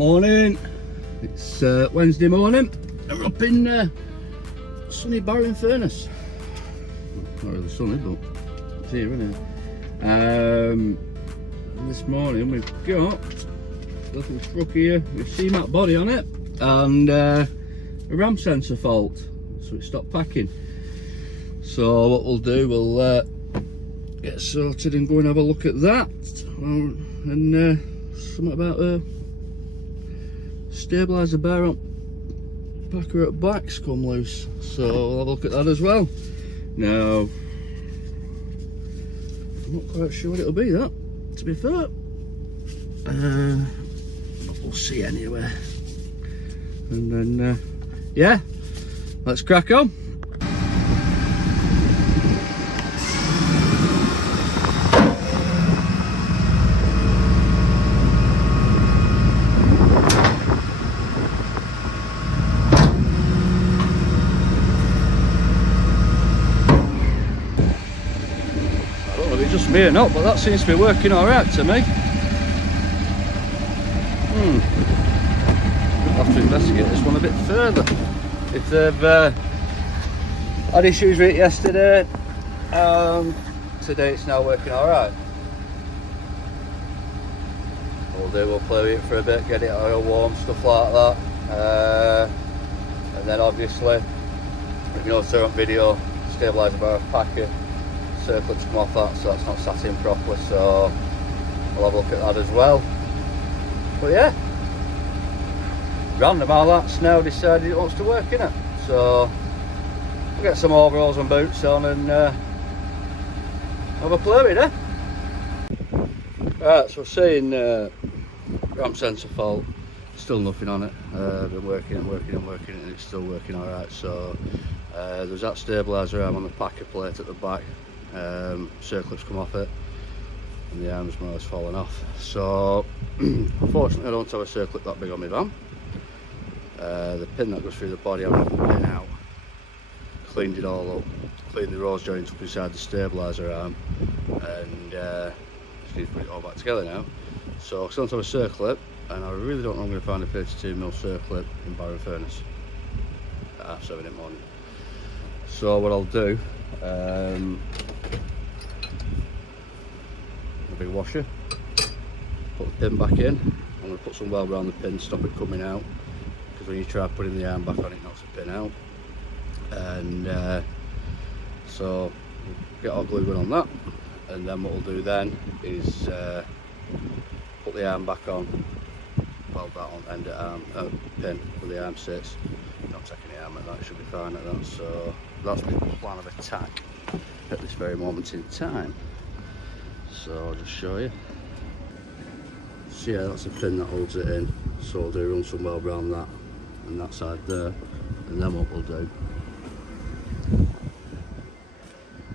Morning. It's Wednesday morning and we're up in sunny Barrow In Furness. Not really sunny, but it's here, isn't it? This morning we've got a little truck here with CMAT body on it and a ram sensor fault, so it stopped packing. So what we'll do, we'll get sorted and go and have a look at that, and something about a stabiliser bearer packer at back's come loose, so we'll have a look at that as well. Now, I'm not quite sure what it'll be, that, to be fair, but we'll see anyway. And then yeah, let's crack on. Just me or not, but that seems to be working alright to me. I'll have to investigate this one a bit further. If they've had issues with it yesterday, today it's now working alright. We'll play with it for a bit, get it oil warm, stuff like that. And then obviously, if you notice on video, stabiliser bar packet, circlets come off that, so that's not sat in properly, so we'll have a look at that as well. But yeah, random how that's now decided it wants to work, innit? So we'll get some overalls and boots on and have a play with it. Right, so we're seeing ram sensor fault, still nothing on it. Been working and it's still working alright. So there's that stabiliser arm on the packer plate at the back. Circlips come off it and the arm's more or less fallen off, so unfortunately I don't have a circlip that big on my van. The pin that goes through the body, I've got the pin out, cleaned it all up, cleaned the rose joints up inside the stabiliser arm, and just need to put it all back together now. So I still don't have a circlip, and I really don't know I'm going to find a 32mm circlip in Barrow In Furness at 7 in the morning. So what I'll do, a big washer, put the pin back in. I'm going to put some weld around the pin, stop it coming out, because when you try putting the arm back on, it knocks the pin out. And so we'll get our glue gun on that, and then what we'll do then is put the arm back on, weld that on end of arm pin where the arm sits. Not taking the arm at that, it should be fine at that. So that's my plan of attack at this very moment in time. So I'll just show you. So yeah, that's a pin that holds it in. So I'll do run some weld around that and that side there, and then what we'll do,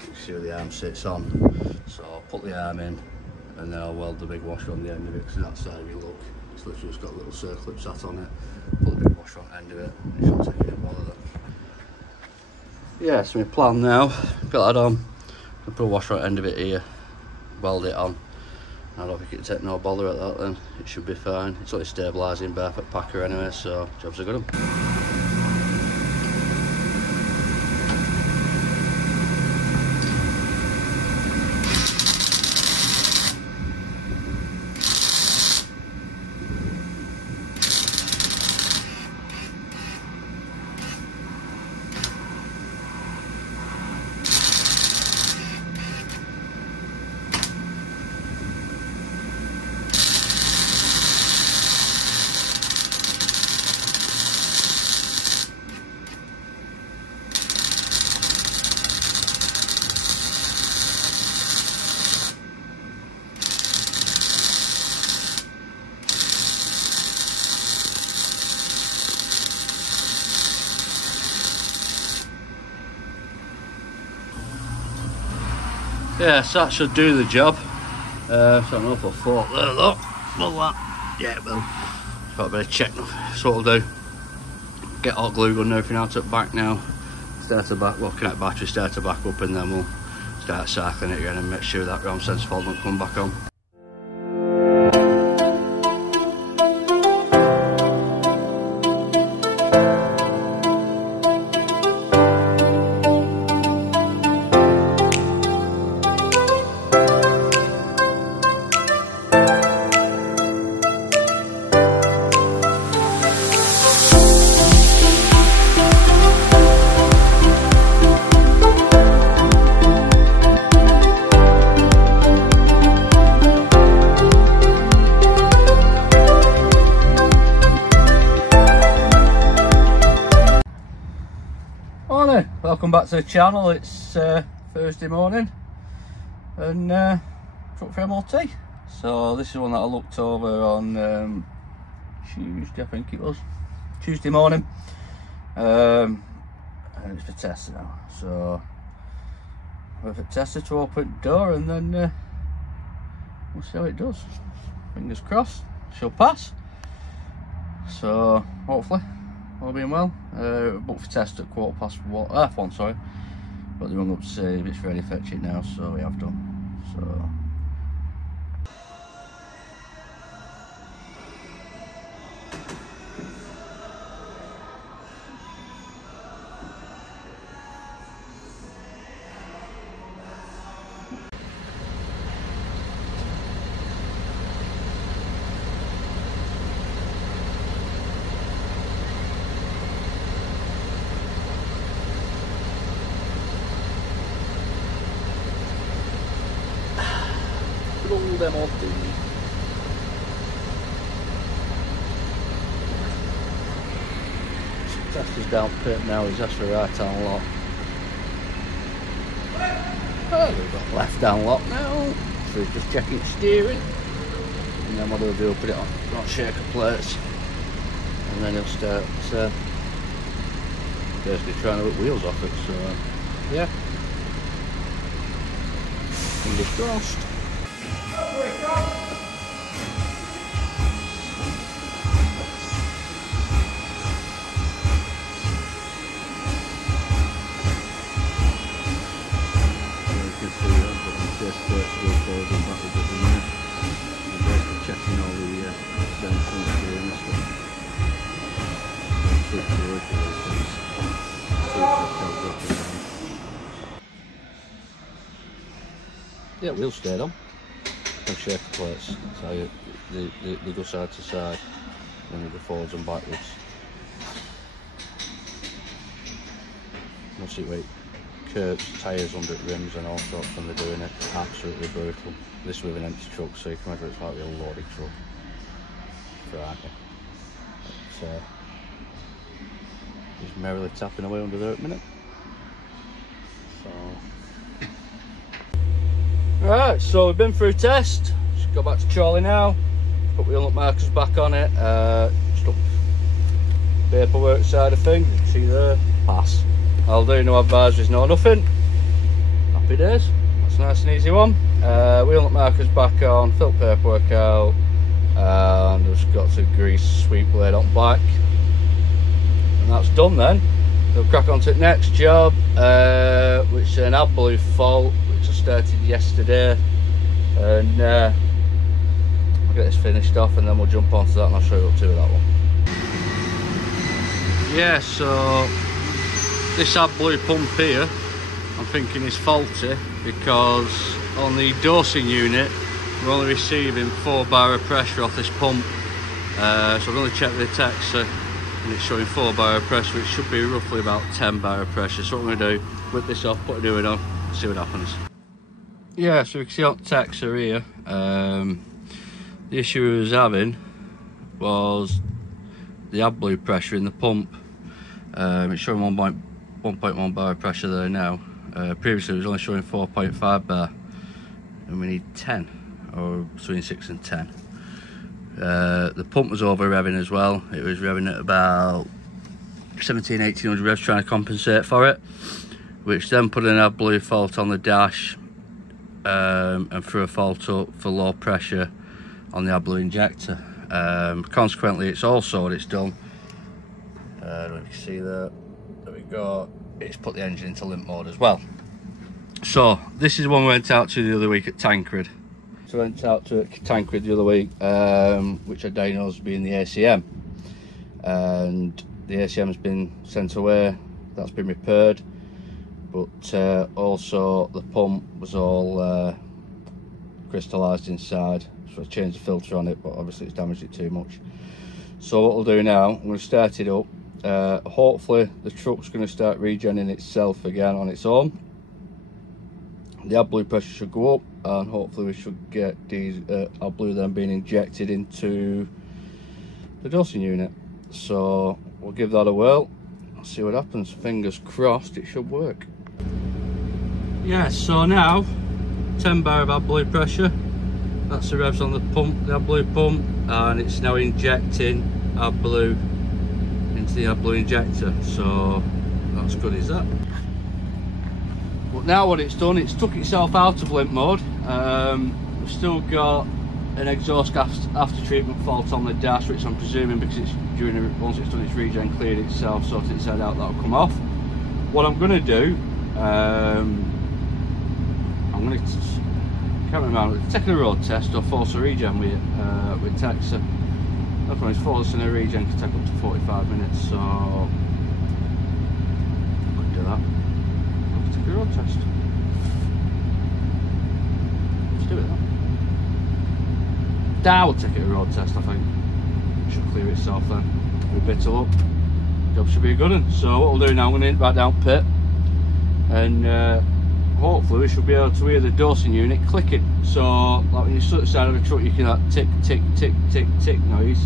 you see where the arm sits on. So I'll put the arm in, and then I'll weld the big washer on the end of it, because that side we look, it's literally just got a little circlip sat on it. Put the big washer on the end of it, it shouldn't take any bother that. Yeah, so my plan now, got that on, I'll put a washer on the end of it here, weld it on. I don't think it'll take no bother at that then, it should be fine. It's only stabilising barefoot packer anyway, so job's a good one. Yeah, so that should do the job. So I don't know if I'll fault there though. Will that? Yeah, it will. Got a bit of check. So what I'll do, get hot glue gun and everything out at back now. Start the back, well, connect battery, start the back up, and then we'll start cycling it again and make sure that ram sensor fault don't come back on. Morning, welcome back to the channel. It's Thursday morning and truck for MOT. So this is one that I looked over on Tuesday, I think it was. Tuesday morning. And it's for tester now. So we're for tester to open the door and then we'll see how it does. Fingers crossed, she'll pass. So hopefully, all being well. Booked for test at 1:15, sorry. But they rung up to say if it's ready, fetch it now, so we have done. So good old MOT. Tester's down pit now, he's asked for right hand lock. Oh, we've got left hand lock now, so he's just checking steering. And then what he'll do, he'll put it on shaker plates. And then he'll start basically trying to rip wheels off it, so yeah. Fingers crossed. Yeah, wheels stayed on. No shaker plates, so they go side to side, and then they go forwards and backwards. You'll see weight curbs, tyres under the rims and all sorts when they're doing it. Absolutely brutal. This with an empty truck, so you can imagine it's like a loaded truck. Frightening. But he's merrily tapping away under there at the minute. So right, so we've been through test. Just got back to Charlie now. Put wheel nut markers back on it. Just up paperwork side of things. See there, pass. I'll do no advisories, no nothing. Happy days. That's a nice and easy one. Wheel nut markers back on, fill paperwork out, and just got to grease sweep blade on back. And that's done then. We'll crack on to the next job, which is an Adblue fault. I started yesterday, and I'll get this finished off and then we'll jump onto that and I'll show you what to do with that one. Yeah, so this Adblue pump here I'm thinking is faulty because on the dosing unit we're only receiving 4 bar of pressure off this pump. So I've only checked the texter and it's showing 4 bar of pressure, which should be roughly about 10 bar of pressure. So what I'm going to do, whip this off, put a new one on, see what happens. Yeah, so we can see on the texter here, the issue we was having was the Adblue pressure in the pump. It's showing 1.1 bar of pressure there now. Previously it was only showing 4.5 bar, and we need 10, or between 6 and 10. The pump was over revving as well. It was revving at about 1700-1800 revs, trying to compensate for it, which then put an Adblue fault on the dash. And threw a fault up for low pressure on the Adblue injector. Consequently, it's also what it's done. I don't know if you can see that. There we go. It's put the engine into limp mode as well. So this is one we went out to the other week at Tancred. So I went out to Tancred the other week, which I diagnosed being the ACM, and the ACM has been sent away. That's been repaired. But also the pump was all crystallised inside, so I changed the filter on it, but obviously it's damaged it too much. So what we'll do now, I'm going to start it up. Hopefully the truck's going to start regenerating itself again on its own. The Adblue pressure should go up, and hopefully we should get these Adblue then being injected into the dosing unit. So we'll give that a whirl Let's see what happens. Fingers crossed it should work. Yeah, so now 10 bar of AdBlue pressure. That's the revs on the pump, the AdBlue pump, and it's now injecting AdBlue into the AdBlue injector. So that's good as that. But now what it's done, it's took itself out of limp mode. We've still got an exhaust after treatment fault on the dash, which I'm presuming because it's once it's done its regen, cleared itself, sorted its head out, that'll come off. What I'm going to do, I'm going to, can't remember, taking a road test or force a regen with Texa. That's when it's forcing a regen can take up to 45 minutes, so I could do that. Let's take a road test. Let's do it then. I will take it a road test, I think. It should clear itself then. We'll bittle up. Job should be a good one. So what we'll do now, I'm going to hit back down pit, and hopefully we should be able to hear the dosing unit clicking. So like when you sit side of the truck, you can that tick tick tick tick tick noise.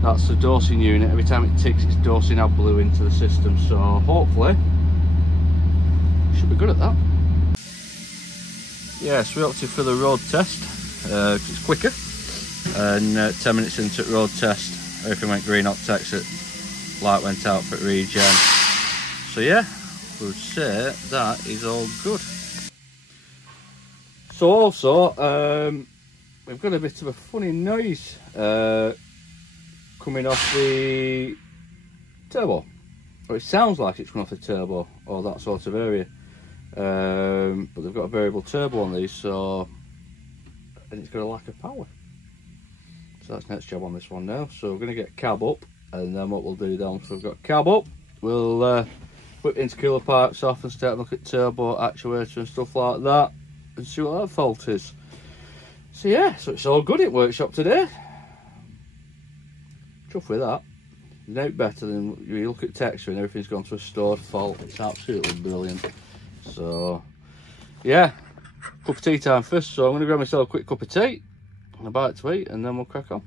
That's the dosing unit. Every time it ticks, it's dosing AdBlue into the system. So hopefully we should be good at that. Yes, we opted for the road test. It's quicker, and 10 minutes into road test, everything went green up text it, light went out for regen. So yeah, we would say that is all good. So also, we've got a bit of a funny noise coming off the turbo, or it sounds like it's coming off the turbo or that sort of area, but they've got a variable turbo on these, so, and it's got a lack of power. So that's next job on this one now. So we're going to get cab up, and then what we'll do then, so we've got cab up, we'll whip intercooler pipes off and start to look at turbo, actuator and stuff like that, and see what that fault is. So yeah, so it's all good at workshop today. Tough with that. No better than you look at texture and everything's gone to a stored fault. It's absolutely brilliant. So yeah, cup of tea time first, so I'm going to grab myself a quick cup of tea and a bite to eat, and then we'll crack on.